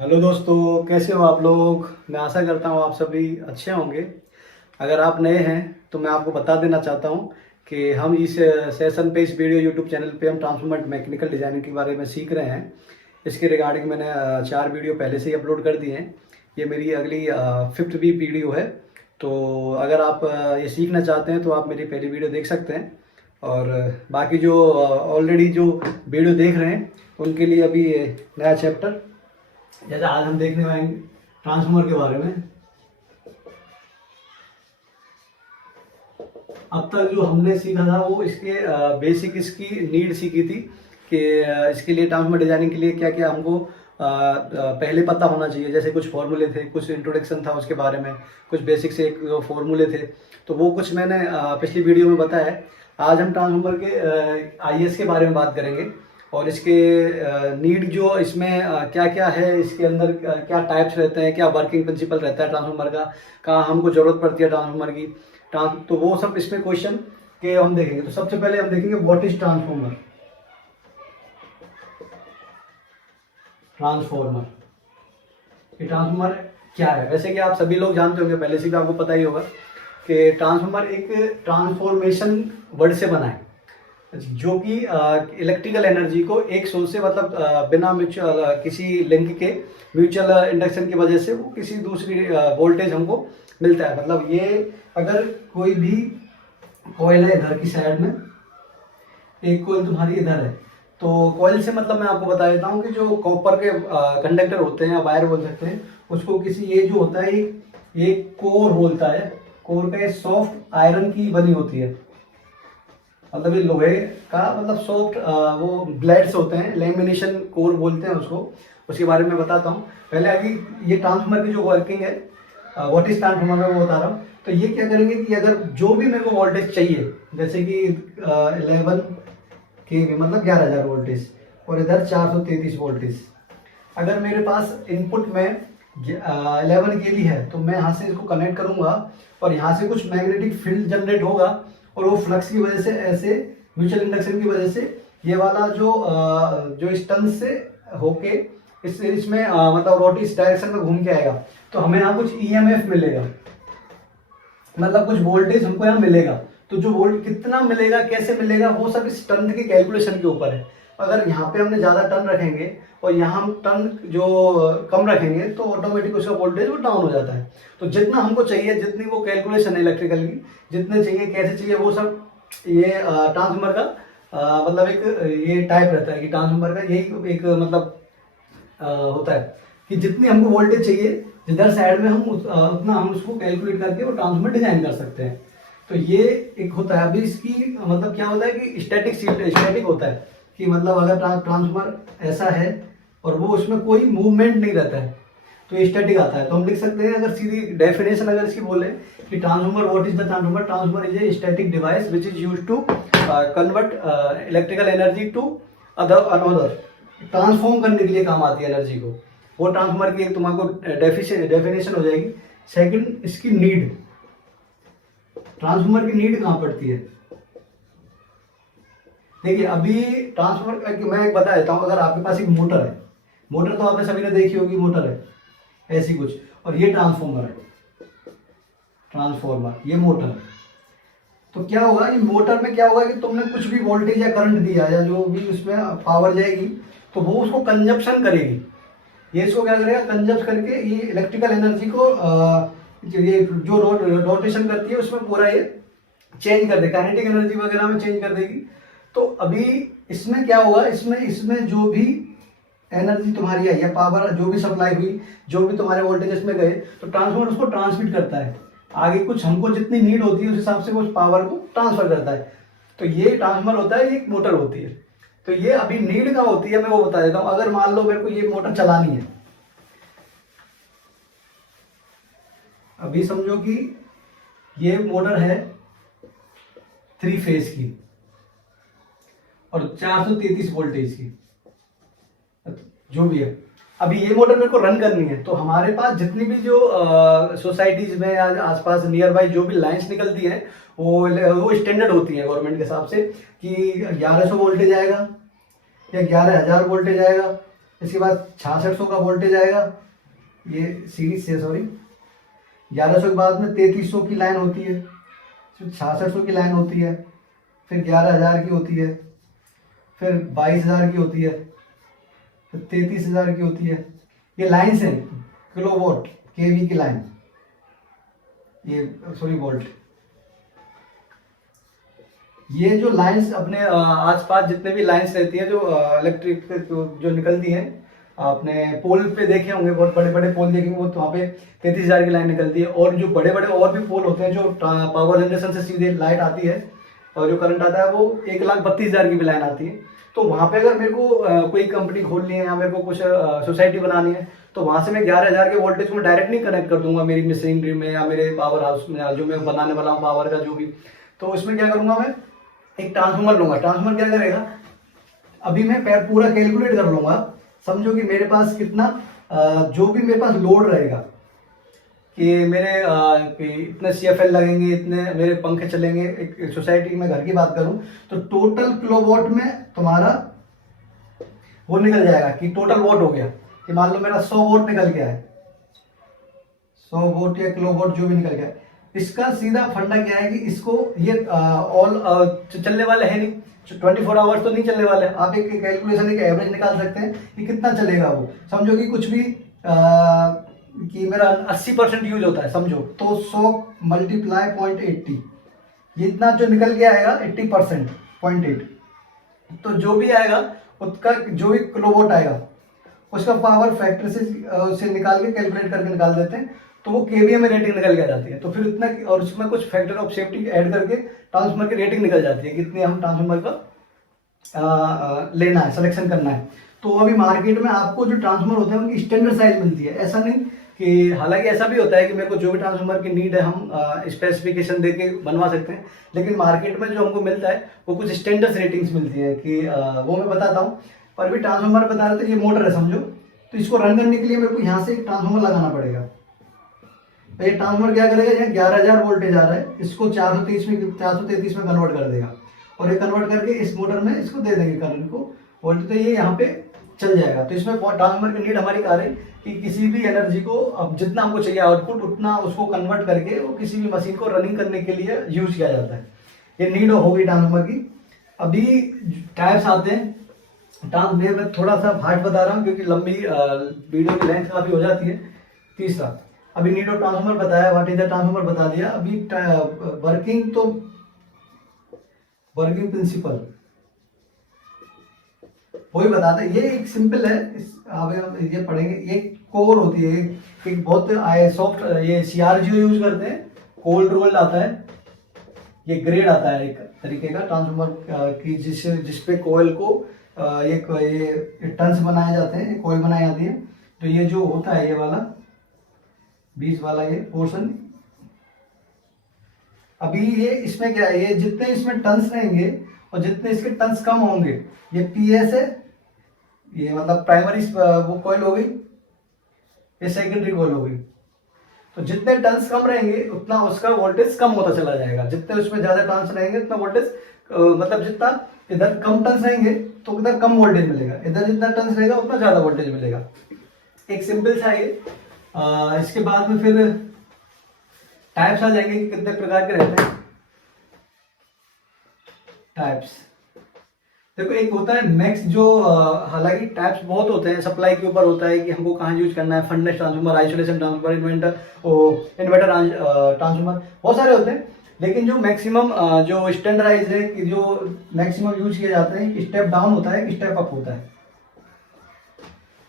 Hello दोस्तों, कैसे हो आप लोग। मैं आशा करता हूँ आप सभी अच्छे होंगे। अगर आप नए हैं तो मैं आपको बता देना चाहता हूँ कि हम इस सेशन पे, इस वीडियो यूट्यूब चैनल पे हम ट्रांसफॉर्मर मैकेनिकल डिजाइनिंग के बारे में सीख रहे हैं। इसके रिगार्डिंग मैंने 4 वीडियो पहले से ही अपलोड कर दिए हैं। ये मेरी अगली 5वीं वीडियो है। तो अगर आप ये सीखना चाहते हैं तो आप मेरी पहली वीडियो देख सकते हैं। और बाकी जो ऑलरेडी जो वीडियो देख रहे हैं उनके लिए अभी नया चैप्टर, जैसे आज हम देखने आएंगे ट्रांसफार्मर के बारे में। अब तक जो हमने सीखा था वो इसके बेसिक, इसकी नीड सीखी थी कि इसके लिए ट्रांसफार्मर डिजाइनिंग के लिए क्या क्या हमको पहले पता होना चाहिए। जैसे कुछ फॉर्मूले थे, कुछ इंट्रोडक्शन था उसके बारे में, कुछ बेसिक से एक फॉर्मूले थे। तो वो कुछ मैंने पिछली वीडियो में बताया है। आज हम ट्रांसफार्मर के आईएस के बारे में बात करेंगे और इसके नीड जो इसमें क्या क्या है, इसके अंदर क्या टाइप्स रहते हैं, क्या वर्किंग प्रिंसिपल रहता है ट्रांसफार्मर का, कहाँ हमको ज़रूरत पड़ती है ट्रांसफार्मर की। तो वो सब इसमें क्वेश्चन के हम देखेंगे। तो सबसे पहले हम देखेंगे व्हाट इज ट्रांसफार्मर। ट्रांसफार्मर, ये ट्रांसफार्मर क्या है। वैसे कि आप सभी लोग जानते होंगे, पहले से भी आपको पता ही होगा कि ट्रांसफार्मर एक ट्रांसफॉर्मेशन वर्ड से बना है, जो कि इलेक्ट्रिकल एनर्जी को एक सोर्स से, मतलब बिना म्यूचुअल किसी लिंक के, म्यूचुअल इंडक्शन की वजह से वो किसी दूसरी वोल्टेज हमको मिलता है। मतलब ये अगर कोई भी कॉइल है इधर की साइड में, एक कॉइल तुम्हारी इधर है, तो कॉइल से मतलब मैं आपको बता देता हूँ कि जो कॉपर के कंडक्टर होते हैं या वायर बोल सकते हैं, उसको किसी, ये जो होता है एक कोर बोलता है। कोर का ये सॉफ्ट आयरन की बनी होती है, मतलब ये लोहे का, मतलब सॉफ्ट वो ब्लेड्स होते हैं, लेमिनेशन कोर बोलते हैं उसको। उसके बारे में बताता हूँ। पहले आगे ये ट्रांसफार्मर की जो वर्किंग है, व्हाट इज ट्रांसफार्मर में वो बता रहा हूँ। तो ये क्या करेंगे कि अगर जो भी मेरे को वोल्टेज चाहिए, जैसे कि 11 के, मतलब 11,000 वोल्टेज, और इधर 433 वोल्टेज, अगर मेरे पास इनपुट में 11 के लिए है तो मैं यहाँ से इसको कनेक्ट करूंगा और यहाँ से कुछ मैग्नेटिक फील्ड जनरेट होगा, और वो फ्लक्स की वजह से, ऐसे म्यूचुअल इंडक्शन की वजह से, ये वाला जो इस टर्न से होके इसमें मतलब रोटी इस डायरेक्शन में घूम के आएगा। तो हमें यहाँ कुछ ईएमएफ मिलेगा, मतलब कुछ वोल्टेज हमको यहाँ मिलेगा। तो जो वोल्ट कितना मिलेगा, कैसे मिलेगा, वो सब इस टर्न के कैलकुलेशन के ऊपर है। अगर यहाँ पे हमने ज़्यादा टर्न रखेंगे और यहाँ हम टर्न जो कम रखेंगे तो ऑटोमेटिक उसका वोल्टेज वो डाउन हो जाता है। तो जितना हमको चाहिए, जितनी वो कैलकुलेशन है इलेक्ट्रिकल की, जितने चाहिए, कैसे चाहिए, वो सब ये ट्रांसफार्मर का मतलब एक ये टाइप रहता है कि ट्रांसफार्मर का यही एक मतलब होता है कि जितनी हमको वोल्टेज चाहिए जिधर साइड में, हम उतना हम उसको कैलकुलेट करके वो ट्रांसफार्मर डिजाइन कर सकते हैं। तो ये एक होता है। अभी इसकी मतलब क्या होता है कि स्टैटिक होता है कि मतलब अगर ट्रांसफार्मर ऐसा है और वो उसमें कोई मूवमेंट नहीं रहता है तो ये स्टैटिक आता है। तो हम लिख सकते हैं, अगर सीधी डेफिनेशन अगर इसकी बोले कि transformer, what is the transformer, transformer is a static device which is used to convert electrical energy to another. Transform करने के लिए काम आती है एनर्जी को। वो ट्रांसफार्मर की एक तुम्हारा डेफिनेशन हो जाएगी। सेकंड, इसकी नीड, ट्रांसफार्मर की नीड कहाँ पड़ती है। देखिए अभी ट्रांसफार्मर मैं एक बता देता हूँ। अगर आपके पास एक मोटर है, मोटर तो आपने सभी ने देखी होगी, मोटर है ऐसी कुछ, और ये ट्रांसफार्मर है, ट्रांसफार्मर, ये मोटर है। तो क्या होगा, ये मोटर में क्या होगा कि तुमने कुछ भी वोल्टेज या करंट दिया या जो भी उसमें पावर जाएगी तो वो उसको कंजप्शन करेगी। ये इसको क्या करेगा, कंजप्ट करके ये इलेक्ट्रिकल एनर्जी को ये जो रोटेशन करती है उसमें पूरा ये चेंज कर देगा, काइनेटिक एनर्जी वगैरह में चेंज कर देगी। तो अभी इसमें क्या होगा, इसमें जो भी एनर्जी तुम्हारी आई या पावर जो भी सप्लाई हुई, जो भी तुम्हारे वोल्टेज इसमें गए, तो ट्रांसफार्मर उसको ट्रांसमिट करता है आगे। कुछ हमको जितनी नीड होती है उस हिसाब से वो पावर को ट्रांसफर करता है। तो ये ट्रांसफार्मर होता है, ये एक मोटर होती है। तो ये अभी नीड का होती है, मैं वो बता देता हूँ। अगर मान लो मेरे को ये मोटर चलानी है, अभी समझो कि ये मोटर है 3 फेज की और 433 वोल्टेज की, जो भी है। अभी ये मोटर मेरे को रन करनी है, तो हमारे पास जितनी भी जो सोसाइटीज में या आसपास नियर बाई जो भी लाइंस निकलती हैं वो स्टैंडर्ड होती है गवर्नमेंट के हिसाब से कि 1100 वोल्टेज आएगा या 11,000 वोल्टेज आएगा इसके बाद 6600 का वोल्टेज आएगा, ये सीरीज से सॉरी, 1100 के बाद में 3300 की लाइन होती है, 6600 की लाइन होती है, फिर 11000 की होती है, फिर 22000 की होती है, फिर 33000 की होती है। ये लाइन्स हैं, किलोवाट केवी की लाइन, ये सॉरी वोल्ट। ये जो लाइंस अपने आसपास जितने भी लाइंस रहती है जो इलेक्ट्रिक जो निकलती हैं, आपने पोल पे देखे होंगे, बहुत बड़े बड़े पोल देखेंगे, वो तो वहाँ पे 33000 की लाइन निकलती है। और जो बड़े बड़े और भी पोल होते हैं जो पावर जनरेशन से सीधे लाइट आती है और जो करंट आता है वो 1,32,000 की भी लाइन आती है। तो वहाँ पे अगर मेरे को कोई कंपनी खोलनी है या मेरे को कुछ सोसाइटी बनानी है तो वहाँ से मैं 11,000 के वोल्टेज में डायरेक्ट नहीं कनेक्ट कर दूंगा मेरी मशीनरी में या मेरे पावर हाउस में जो मैं बनाने वाला हूँ पावर का जो भी। तो उसमें क्या करूँगा, मैं एक ट्रांसफार्मर लूंगा। ट्रांसफार्मर क्या करेगा, अभी मैं पूरा कैलकुलेट कर लूंगा, समझो कि मेरे पास कितना जो भी मेरे पास लोड रहेगा कि मेरे कि इतने CFL लगेंगे, इतने मेरे पंखे चलेंगे, एक सोसाइटी में घर की बात करूं तो टोटल किलोवाट में तुम्हारा वो निकल जाएगा कि टोटल वोट हो गया कि मान लो मेरा 100 वोट निकल गया है, 100 वोट या किलोवाट जो भी निकल गया है। इसका सीधा फंडा क्या है कि इसको ये ऑल चलने वाला है नहीं, 24 आवर्स तो नहीं चलने वाले। आप एक कैलकुलेशन एक एवरेज निकाल सकते हैं कि कितना चलेगा वो। समझो कि कुछ भी कि मेरा 80% यूज होता है समझो, तो 100 मल्टीप्लाई 0.80, ये इतना जो निकल के आएगा 80% 0.8, तो जो भी आएगा उसका जो भी किलोवाट आएगा उसका पावर फैक्टर से निकाल के कैलकुलेट करके निकाल देते हैं, तो वो केवीए में रेटिंग निकल के आ जाती है। तो फिर इतना और उसमें कुछ फैक्टर ऑफ सेफ्टी ऐड करके ट्रांसफार्मर की रेटिंग निकल जाती है, कितनी हम ट्रांसफार्मर का लेना है, सिलेक्शन करना है। तो अभी मार्केट में आपको जो ट्रांसफार्मर होते हैं उनकी स्टैंडर्ड साइज मिलती है। ऐसा नहीं कि हालांकि ऐसा भी होता है कि मेरे को जो भी ट्रांसफार्मर की नीड है हम स्पेसिफिकेशन दे के बनवा सकते हैं, लेकिन मार्केट में जो हमको मिलता है वो कुछ स्टैंडर्ड रेटिंग्स मिलती है कि वो मैं बताता हूँ। पर भी ट्रांसफार्मर बता रहे थे, ये मोटर है समझो, तो इसको रन करने के लिए मेरे को यहाँ से एक ट्रांसफार्मर लगाना पड़ेगा। तो ये ट्रांसफार्मर क्या करेगा, यहाँ 11,000 वोल्टेज आ रहा है, इसको 433 में कन्वर्ट कर देगा और ये कन्वर्ट करके इस मोटर में इसको दे देंगे करंट को वोल्टेज, तो ये यहाँ पे चल जाएगा। तो इसमें ट्रांसफार्मर की नीड हमारी क्या है कि किसी भी एनर्जी को अब जितना हमको चाहिए आउटपुट उतना उसको कन्वर्ट करके वो किसी भी मशीन को रनिंग करने के लिए यूज किया जाता है। ये नीड होगी ट्रांसफार्मर की। अभी टाइप्स आते हैं, मैं थोड़ा सा फास्ट बता रहा हूँ क्योंकि लंबी वीडियो की लेंथ काफी हो जाती है। तीसरा, अभी नीड ऑफ ट्रांसफार्मर बताया, व्हाट इज द ट्रांसफार्मर बता दिया। अभी वर्किंग प्रिंसिपल वही बताते हैं। ये एक सिंपल है, आप ये पढ़ेंगे। ये कोर होती है, एक बहुत सॉफ्ट, ये CRGO यूज करते हैं, कोल्ड रोल आता है, ये ग्रेड आता है एक तरीके का ट्रांसफार्मर की जिसपे कोयल को ये टन्स बनाए जाते हैं, कोयल बनाई जाती है। तो ये जो होता है ये वाला बीच वाला ये पोर्शन, अभी ये इसमें क्या है, ये जितने इसमें टन्स रहेंगे और जितने इसके टन्स कम होंगे, ये PS है, ये मतलब प्राइमरी वो कॉइल हो गई, ये सेकेंडरी कॉइल हो गई। तो जितने टन्स कम रहेंगे उतना उसका वोल्टेज कम होता चला जाएगा, जितने उसमें ज्यादा टन्स रहेंगे उतना वोल्टेज मतलब जितना इधर कम टन्स रहेंगे तो उधर कम वोल्टेज मिलेगा, इधर जितना टन्स रहेगा उतना ज्यादा वोल्टेज मिलेगा। एक सिंपल सा ये। इसके बाद में फिर टाइप्स आ जाएंगे कि कितने प्रकार के रहते हैं टाइप्स। देखो एक होता है मैक्स, जो हालांकि टाइप्स बहुत होते हैं, सप्लाई के ऊपर होता है कि हमको कहाँ यूज करना है, फंडनेस transformer, isolation transformer, inverter transformer, बहुत सारे होते हैं। लेकिन जो मैक्सिमम जो स्टैंडर्डाइज है कि जो मैक्सिमम यूज किए जाते हैं, एक स्टेप डाउन होता है, एक स्टेप अप होता है।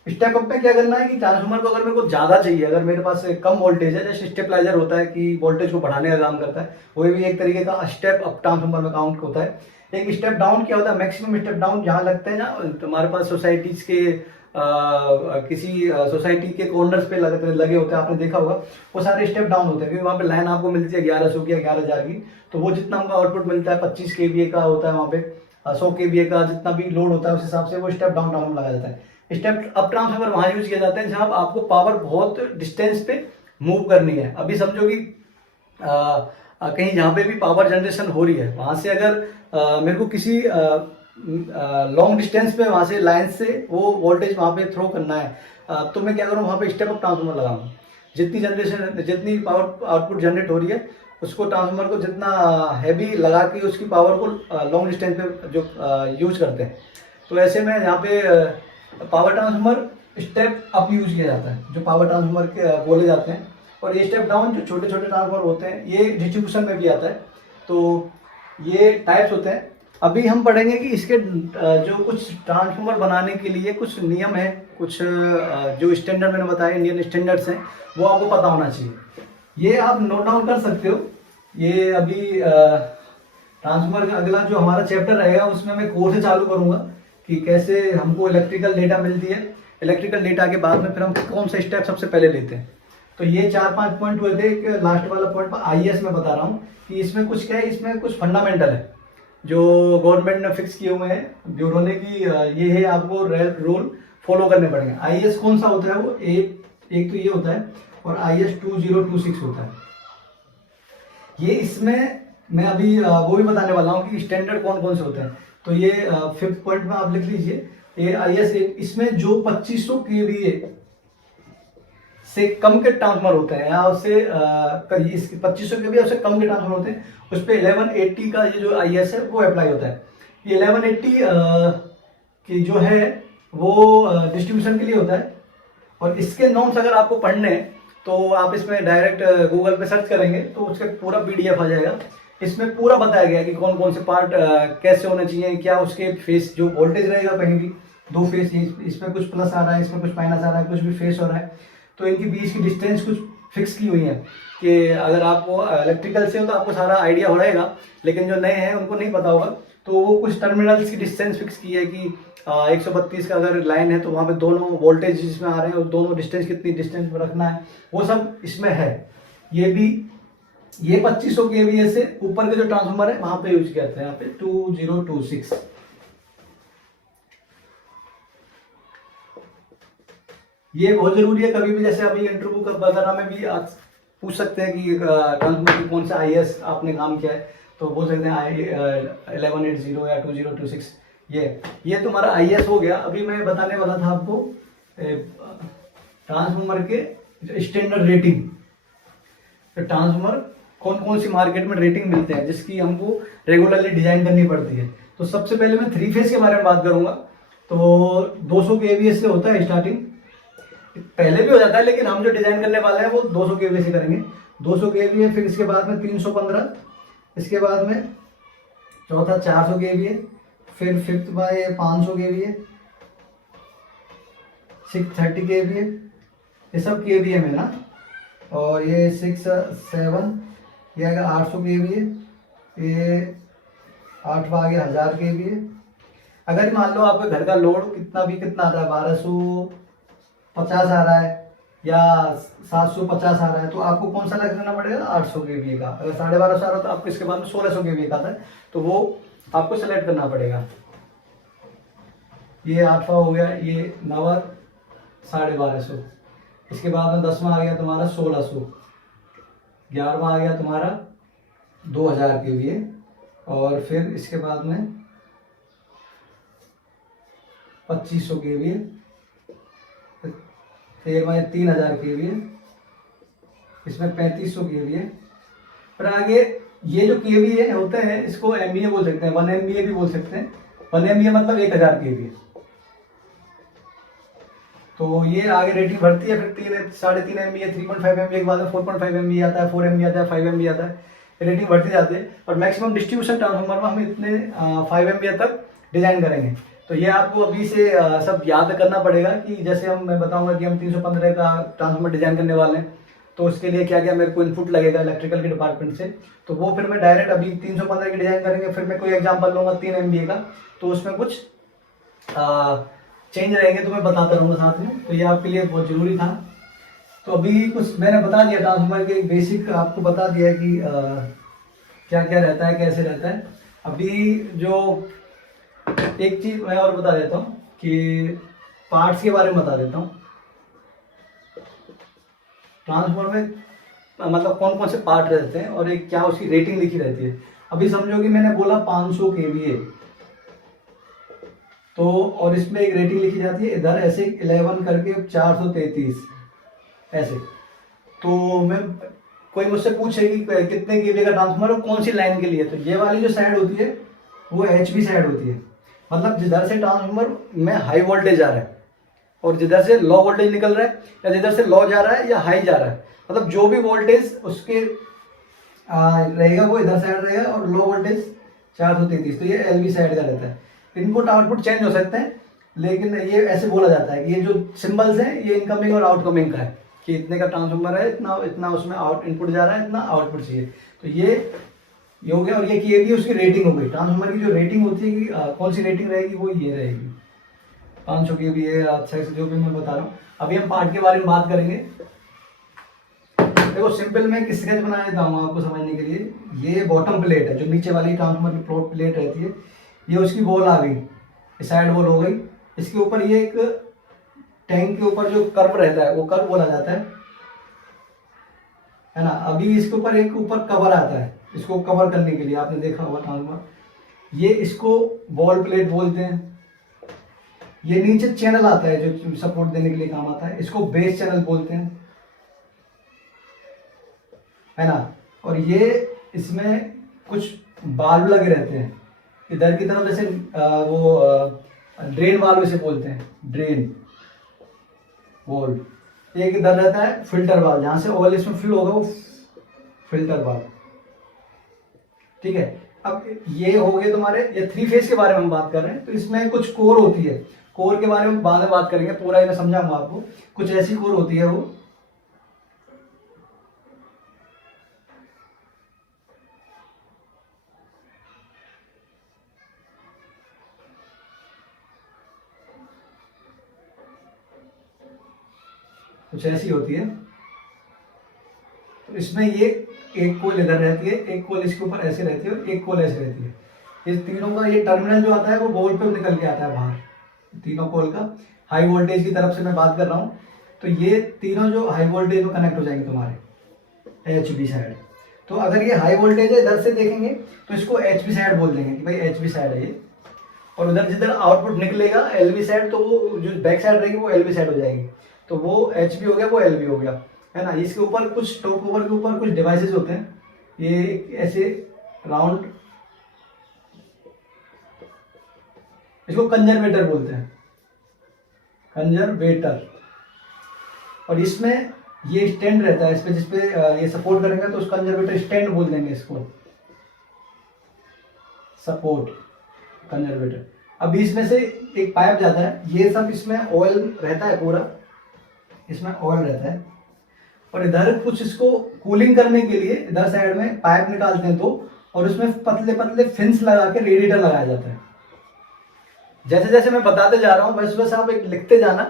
स्टेप अप में क्या करना है कि ट्रांसफार्मर को अगर मेरे को ज्यादा चाहिए, अगर मेरे पास कम वोल्टेज है, जैसे स्टेपलाइजर होता है कि वोल्टेज को बढ़ाने का काम करता है, वो भी एक तरीके का स्टेप अप ट्रांसफार्मर में काउंट होता है। एक स्टेप डाउन क्या होता है, मैक्सिमम स्टेप डाउन जहां लगते हैं ना, तुम्हारे पास सोसाइटीज के किसी सोसाइटी के कॉर्नर्स पे लगे होते हैं, आपने देखा होगा, वो सारे स्टेप डाउन होते हैं क्योंकि वहाँ पे लाइन आपको मिलती है 1100 की या 11,000 की। तो वो जितना हमको आउटपुट मिलता है 25 kVA का होता है, वहाँ पे 100 kVA का जितना भी लोड होता है उस हिसाब से वो स्टेप डाउन ट्रांसफार्मर लगाया जाता है। स्टेप अप ट्रांसफार्मर वहां यूज किया जाता है जहां आपको पावर बहुत डिस्टेंस पे मूव करनी है। अभी समझो कि कहीं जहाँ पे भी पावर जनरेशन हो रही है वहां से अगर मेरे को किसी लॉन्ग डिस्टेंस पे वहाँ से लाइन से वो वोल्टेज वहाँ पे थ्रो करना है, तो मैं क्या करूँ, वहाँ पे स्टेप अप ट्रांसफार्मर लगाऊँ। जितनी पावर आउटपुट जनरेट हो रही है उसको ट्रांसफार्मर को जितना हैवी लगा के उसकी पावर को लॉन्ग डिस्टेंस पे जो यूज करते हैं, तो ऐसे में यहाँ पे power transformer step up use किया जाता है, जो पावर ट्रांसफार्मर के बोले जाते हैं। और ये स्टेप डाउन जो छोटे छोटे ट्रांसफार्मर होते हैं ये डिस्ट्रीब्यूशन में भी आता है। तो ये टाइप्स होते हैं। अभी हम पढ़ेंगे कि इसके जो कुछ ट्रांसफार्मर बनाने के लिए कुछ नियम है, कुछ जो स्टैंडर्ड मैंने बताया, इंडियन स्टैंडर्ड्स हैं, वो आपको पता होना चाहिए। ये आप नोट डाउन कर सकते हो। ये अभी ट्रांसफार्मर का अगला जो हमारा चैप्टर रहेगा उसमें मैं कोर्स चालू करूंगा कि कैसे हमको इलेक्ट्रिकल डेटा मिलती है। इलेक्ट्रिकल डेटा के बाद में फिर हम कौन सा स्टेप सबसे पहले लेते हैं। तो ये 4-5 पॉइंट हुए थे। लास्ट वाला पॉइंट आईएएस में बता रहा हूँ कि इसमें कुछ क्या है, इसमें कुछ फंडामेंटल है जो गवर्नमेंट ने फिक्स किए हुए हैं ब्यूरो ने कि ये है, आपको रूल फॉलो करने पड़ेंगे। आईएएस कौन सा होता है, वो एक तो ये होता है और आईएएस 2026 होता है ये। इसमें मैं अभी वो भी बताने वाला हूँ कि स्टैंडर्ड कौन कौन से होते हैं। तो ये 5th पॉइंट में आप लिख लीजिए, ये आईएएस। इसमें जो 2500 केवीए से कम के ट्रांसफार्मर होते हैं या उससे 2500 केवीए उससे कम के ट्रांसफार्मर होते हैं, उस पर 1180 का ये जो आईएएस है वो अप्लाई होता है। ये 1180 की जो है वो डिस्ट्रीब्यूशन के लिए होता है। और इसके नॉर्म्स अगर आपको पढ़ने हैं तो आप इसमें डायरेक्ट गूगल पे सर्च करेंगे तो उसका पूरा पीडीएफ आ जाएगा। इसमें पूरा बताया गया है कि कौन कौन से पार्ट कैसे होने चाहिए, क्या उसके फेस जो वोल्टेज रहेगा, कहीं भी 2 फेस, इसमें कुछ प्लस आ रहा है, इसमें कुछ माइनस आ रहा है, कुछ भी फेस हो रहा है, तो इनकी बीच की डिस्टेंस कुछ फिक्स की हुई है कि अगर आपको इलेक्ट्रिकल से हो तो आपको सारा आइडिया हो रहेगा, लेकिन जो नए हैं उनको नहीं पता होगा। तो वो कुछ टर्मिनल्स की डिस्टेंस फिक्स की है कि 132 का अगर लाइन है तो वहाँ पे दोनों वोल्टेज जिसमें आ रहे हैं और दोनों डिस्टेंस कितनी डिस्टेंस में रखना है, वो सब इसमें है। ये भी ये 2500 केवीए से ऊपर के जो ट्रांसफार्मर है वहां पे यूज किया जाता है, यहाँ पे 2026। ये बहुत जरूरी है। कभी भी जैसे अभी इंटरव्यू का वगैरह में भी पूछ सकते हैं कि ट्रांसफार्मर की कौन सा आईएएस आपने काम किया है, तो बोल सकते हैं 1180 या 2026। ये तुम्हारा आईएएस हो गया। अभी मैं बताने वाला था आपको ट्रांसफार्मर के स्टैंडर्ड रेटिंग। तो ट्रांसफार्मर कौन कौन सी मार्केट में रेटिंग मिलते हैं जिसकी हमको रेगुलरली डिजाइन करनी पड़ती है। तो सबसे पहले मैं 3 फेज के बारे में बात करूंगा। तो 200 केवीए से होता है स्टार्टिंग, पहले भी हो जाता है लेकिन हम जो डिजाइन करने वाले हैं वो 200 केवीए से करेंगे। 200 केवीए, फिर इसके बाद में 315, इसके बाद में चौथा 400 केवीए, फिर फिफ्थ में 500 केवीए, 630 केवीए, ये सब केवीए में ना। और ये 6, 7, ये आएगा 800 केवीए, ये 8वां आ गया 1000 केवीए। अगर मान लो आपके घर का लोड कितना आ रहा है, 1250 आ रहा है या 750 आ रहा है, तो आपको कौन सा लग लेना पड़ेगा, 800 केवीए का। अगर 1250 आ रहा है तो आपको इसके बाद में 1600 केवीए का आता है, तो वो आपको सेलेक्ट करना पड़ेगा। ये 8वां हो गया, ये 9वां 1250, इसके बाद में 10वां आ गया तुम्हारा 1600, 11वां आ गया तुम्हारा 2000 केवीए, और फिर इसके बाद में 2500 केवीए, 13वां 3000 केवीए, इसमें 3500 केवीए। फिर आगे ये जो केवीए होते हैं इसको एमवीए बोल सकते हैं, 1 एमवीए भी बोल सकते हैं। 1 एमवीए मतलब 1000 केवीए। तो ये आगे रेटिंग बढ़ती है, फिर 3.5 एमबी, 3.5 एमबी के बाद में 4.5 एमबी आता है, 4 एमबी आता है, 5 एमबी आता है, रेटिंग बढ़ती जाती है। और मैक्सिमम डिस्ट्रीब्यूशन ट्रांसफार्मर में हम इतने 5 एमबी तक डिजाइन करेंगे। तो ये आपको अभी से सब याद करना पड़ेगा कि जैसे मैं बताऊंगा कि हम 315 का ट्रांसफार्मर डिजाइन करने वाले हैं, तो उसके लिए क्या क्या मेरे को इनपुट लगेगा इलेक्ट्रिकल के डिपार्टमेंट से। तो वो फिर मैं डायरेक्ट अभी 315 की डिजाइन करेंगे, फिर मैं कोई एग्जाम्पल लूंगा 3 एमबी का, तो उसमें कुछ चेंज रहेंगे तो मैं बताता रहूँगा साथ में। तो ये आपके लिए बहुत ज़रूरी था। तो अभी कुछ मैंने बता दिया ट्रांसफार्मर के बेसिक, आपको बता दिया कि क्या क्या रहता है, कैसे रहता है। अभी जो एक चीज़ मैं और बता देता हूँ कि पार्ट्स के बारे में बता देता हूँ। ट्रांसफार्मर में मतलब कौन कौन से पार्ट रहते हैं और एक क्या उसकी रेटिंग लिखी रहती है। अभी समझो कि मैंने बोला 500 केवीए, तो और इसमें एक रेटिंग लिखी जाती है इधर ऐसे 11 करके 433 ऐसे। तो मैं कोई मुझसे पूछे कि कितने केवी का ट्रांसफार्मर कौन सी लाइन के लिए, तो ये वाली जो साइड होती है वो HV साइड होती है। मतलब जिधर से ट्रांसफार्मर में हाई वोल्टेज आ रहा है और जिधर से लो वोल्टेज निकल रहा है, या जिधर से लो जा रहा है या हाई जा रहा है, मतलब जो भी वोल्टेज उसके रहेगा वो इधर साइड रहेगा, और लो वोल्टेज 433, तो ये LV साइड का रहता है। इनपुट आउटपुट चेंज हो सकते हैं, लेकिन ये ऐसे बोला जाता है कि ये जो सिंबल्स हैं ये इनकमिंग और आउटकमिंग का है, कि इतने का ट्रांसफार्मर है, इतना इतना उसमें इनपुट जा रहा है, इतना आउटपुट चाहिए। तो ये हो गया। और ये की उसकी रेटिंग हो गई, ट्रांसफार्मर की जो रेटिंग होती है कि कौन सी रेटिंग रहेगी वो ये रहेगी 500 की भी है, अच्छा जो भी मैं बता रहा हूँ। अभी हम पार्ट के बारे में बात करेंगे। देखो सिंपल में एक स्केच बना देता हूँ आपको समझने के लिए। ये बॉटम प्लेट है, जो नीचे वाली ट्रांसफार्मर की प्लॉट प्लेट रहती है, ये उसकी बॉल आ गई, साइड बॉल हो गई। इसके ऊपर ये एक टैंक के ऊपर जो कर्व रहता है वो कर्व बोला जाता है ना। अभी इसके ऊपर एक ऊपर कवर आता है, इसको कवर करने के लिए आपने देखा होगा ट्रांसफार्मर, ये इसको बॉल प्लेट बोलते हैं। ये नीचे चैनल आता है जो सपोर्ट देने के लिए काम आता है, इसको बेस चैनल बोलते हैं, है ना। और ये इसमें कुछ बाल्ब लगे रहते हैं इधर की तरफ, जैसे ड्रेन वाल्व इसे बोलते हैं, ड्रेन वाल्व। एक इधर रहता है फिल्टर वाल्व, जहां से ऑयल इसमें फिल होगा वो फिल्टर वाल्व, ठीक है। अब ये हो गए तुम्हारे, ये 3 फेज के बारे में हम बात कर रहे हैं। तो इसमें कुछ कोर होती है, कोर के बारे में बाद में बात करेंगे, पूरा मैं समझाऊंगा आपको। कुछ ऐसी कोर होती है, वो कुछ ऐसी होती है। तो इसमें ये एक कोल इधर रहती है, एक कोल इसके ऊपर ऐसे रहती है, और एक कोल ऐसे रहती है। इस तीनों का ये टर्मिनल जो आता है वो बॉल पे निकल के आता है बाहर, तीनों कोल का। हाई वोल्टेज की तरफ से मैं बात कर रहा हूँ, तो ये तीनों जो हाई वोल्टेज में कनेक्ट हो जाएंगे तुम्हारे HV साइड। तो अगर ये हाई वोल्टेज है इधर से देखेंगे तो इसको HV साइड बोल देंगे कि भाई HV साइड है ये। और उधर जिधर आउटपुट निकलेगा LV साइड, तो वो जो बैक साइड रहेगी वो LV साइड हो जाएगी। तो वो HV हो गया, वो LV हो गया, है ना। इसके ऊपर कुछ टॉप ओवर के ऊपर कुछ डिवाइसेस होते हैं, ये ऐसे राउंड, इसको कंजर्वेटर बोलते हैं, कंजर्वेटर। और इसमें ये स्टैंड रहता है, इस पे जिसपे ये सपोर्ट करेंगे तो उसका कंजर्वेटर स्टैंड बोल देंगे इसको, सपोर्ट कंजर्वेटर। अब इसमें से एक पाइप जाता है, ये सब इसमें ऑयल रहता है पूरा, इसमें ऑयल रहता है। और इधर कुछ इसको कूलिंग करने के लिए इधर साइड में पाइप निकालते हैं, तो और उसमें पतले पतले फिन्स लगा के रेडिएटर लगाया जाता है। जैसे जैसे मैं बताते जा रहा हूँ वैसे वैसे आप एक लिखते जाना,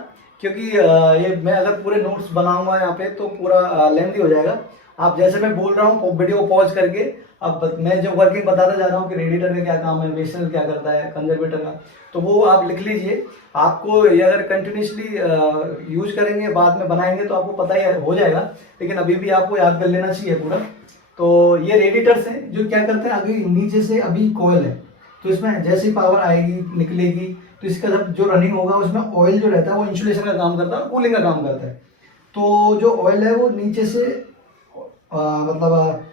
क्योंकि ये मैं अगर पूरे नोट्स बनाऊंगा यहाँ पे तो पूरा लेंथी हो जाएगा। आप जैसे मैं बोल रहा हूँ वीडियो पॉज करके, अब मैं जो वर्किंग बताता जा रहा हूँ कि रेडिएटर का क्या काम है, वेस्टर्न क्या करता है, कंजर्वेटर का, तो वो आप लिख लीजिए। आपको ये अगर कंटिन्यूसली यूज करेंगे, बाद में बनाएंगे तो आपको पता ही हो जाएगा, लेकिन अभी भी आपको याद कर लेना चाहिए पूरा। तो ये रेडिएटर्स हैं जो क्या करते हैं, अभी नीचे से अभी कॉइल है, तो इसमें जैसे ही पावर आएगी निकलेगी तो इसका जब जो रनिंग होगा उसमें ऑयल जो रहता है वो इंसुलेशन का काम करता है, कूलिंग का काम करता है। तो जो ऑयल है वो नीचे से मतलब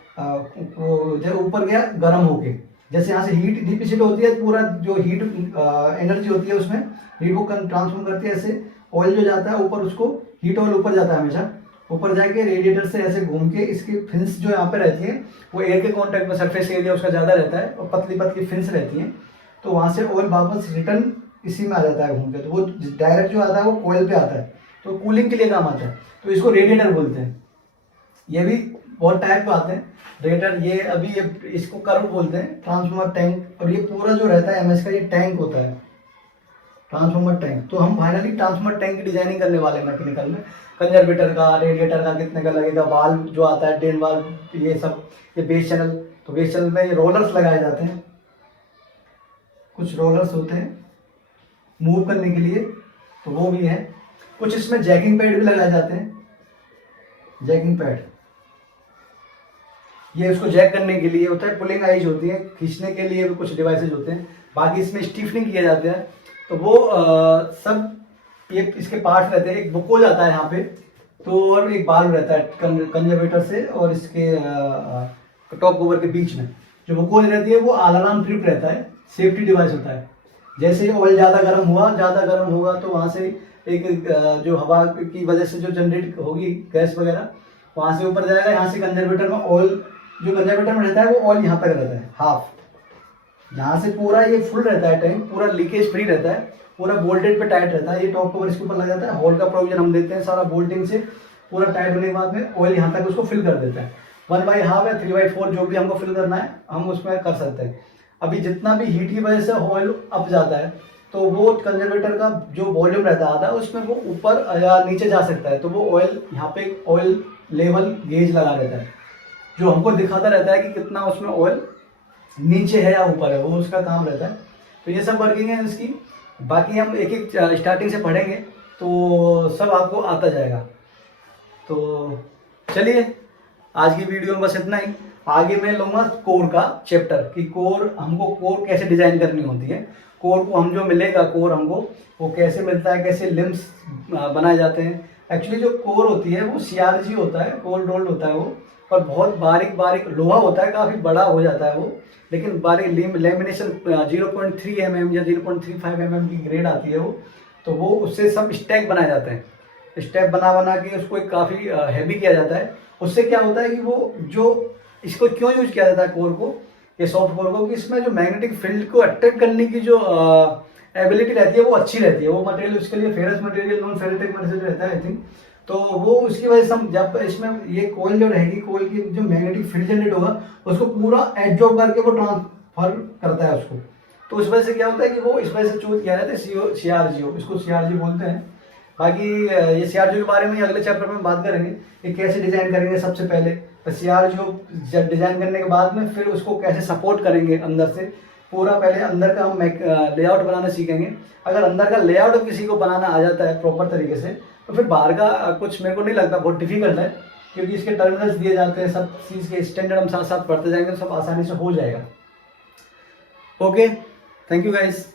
जब ऊपर गया गर्म होके, जैसे यहाँ से हीट डिपिसिट होती है, पूरा जो हीट एनर्जी होती है उसमें हीट को ट्रांसफॉर्म करती है। ऐसे ऑयल जो जाता है ऊपर, उसको हीट ऑयल ऊपर जाता है, हमेशा ऊपर जाके रेडिएटर से ऐसे घूम के इसकी फिन्स जो यहाँ पे रहती है वो एयर के कांटेक्ट में, सरफेस एरिया उसका ज़्यादा रहता है और पतली पतली फिन्स रहती हैं, तो वहाँ से ऑयल वापस रिटर्न इसी में आ जाता है घूम के। तो वो डायरेक्ट जो आता है वो कॉइल पे आता है, तो कूलिंग के लिए काम आता है, तो इसको रेडिएटर बोलते हैं। ये भी बहुत टाइप के आते हैं रेडिएटर, ये अभी इसको कर्व बोलते हैं, ट्रांसफार्मर टैंक। और ये पूरा जो रहता है MS का ये टैंक होता है, ट्रांसफार्मर टैंक। तो हम फाइनली ट्रांसफार्मर टैंक की डिजाइनिंग करने वाले हैं मैकेनिकल में, कंजर्वेटर का, रेडिएटर का कितने का लगेगा, वाल्व जो आता है ड्रेन वाल्व, ये सब, ये बेस चैनल। तो बेस चैनल में ये रोलर्स लगाए जाते हैं, कुछ रोलर्स होते हैं मूव करने के लिए, तो वो भी है। कुछ इसमें जैकिंग पैड भी लगाए जाते हैं, जैकिंग पैड, ये उसको जैक करने के लिए होता है। पुलिंग आइज होती है, खींचने के लिए भी कुछ डिवाइसेज होते हैं। बाकी इसमें स्टीफनिंग किए जाते हैं, तो वो सब ये इसके पार्ट रहते हैं। एक बुकोज आता है यहाँ पे, तो और एक बाल्व रहता है कंजर्वेटर से और इसके टॉप कवर के बीच में। जो बुकोज रहती है वो अलार्म ट्रिप रहता है, सेफ्टी डिवाइस होता है। जैसे ही ऑयल ज़्यादा गर्म होगा तो वहाँ से एक जो हवा की वजह से जो जनरेट होगी गैस वगैरह, वहाँ से ऊपर जाएगा। यहाँ से कंजर्वेटर में ऑयल, जो कंजर्वेटर में रहता है वो ऑयल यहाँ तक रहता है हाफ। यहाँ से पूरा ये फुल रहता है टैंक, पूरा लीकेज फ्री रहता है, पूरा बोल्टेड पे टाइट रहता है। ये टॉप कवर इसके ऊपर लग जाता है, होल का प्रोविजन हम देते हैं सारा बोल्टिंग से। पूरा टाइट होने के बाद में ऑयल यहाँ तक उसको फिल कर देता है। 1/2 या 3/4 जो भी हमको फिल करना है हम उसमें कर सकते हैं। अभी जितना भी हीट की वजह से ऑयल अप जाता है तो वो कंजर्वेटर का जो वॉल्यूम रहता है आधा, उसमें वो ऊपर या नीचे जा सकता है। तो वो ऑयल यहाँ पे ऑयल लेवल गेज लगा रहता है जो हमको दिखाता रहता है कि कितना उसमें ऑयल नीचे है या ऊपर है, वो उसका काम रहता है। तो ये सब वर्किंग है इसकी। बाकी हम एक एक स्टार्टिंग से पढ़ेंगे तो सब आपको आता जाएगा। तो चलिए आज की वीडियो में बस इतना ही। आगे मैं लूँगा कोर का चैप्टर कि हमको कोर कैसे डिज़ाइन करनी होती है। कोर को हम जो मिलेगा कोर हमको वो कैसे मिलता है, कैसे लिम्स बनाए जाते हैं। एक्चुअली जो कोर होती है वो CRG होता है, कोल्ड रोल्ड होता है वो, और बहुत बारीक बारीक लोहा होता है, काफ़ी बड़ा हो जाता है वो। लेकिन बारीक लेमिनेशन 0.3 mm या 0.35 mm की ग्रेड आती है वो, तो वो उससे सब स्टैक बनाए जाते हैं। स्टेप बना के उसको एक काफ़ी हैवी किया जाता है। उससे क्या होता है कि वो जो इसको क्यों यूज किया जाता है कोर को, ये सॉफ्ट कोर को, कि इसमें जो मैग्नेटिक फील्ड को अट्रैक्ट करने की जो एबिलिटी रहती है वो अच्छी रहती है। वो मटेरियल उसके लिए ferrous material, non ferritic material रहता है आई थिंक। तो वो उसकी वजह से हम जब इसमें ये कोयल जो रहेगी, कोयल की जो मैग्नेटिक फील्ड जनरेट होगा उसको पूरा एब्जॉर्ब करके वो ट्रांसफर करता है उसको। तो उस वजह से क्या होता है कि वो इस वजह से चूज किया जाता है CRG, इसको CRG बोलते हैं। बाकी ये CRG के बारे में अगले चैप्टर में बात करेंगे कि कैसे डिजाइन करेंगे। सबसे पहले तो CRG डिजाइन करने के बाद में फिर उसको कैसे सपोर्ट करेंगे अंदर से। पूरा पहले अंदर का हम लेआउट बनाना सीखेंगे। अगर अंदर का लेआउट किसी को बनाना आ जाता है प्रॉपर तरीके से तो फिर बाहर का कुछ मेरे को नहीं लगता बहुत डिफिकल्ट है, क्योंकि इसके टर्मिनल्स दिए जाते हैं, सब चीज़ के स्टैंडर्ड हम साथ साथ पढ़ते जाएंगे तो सब आसानी से हो जाएगा। Okay, thank you guys.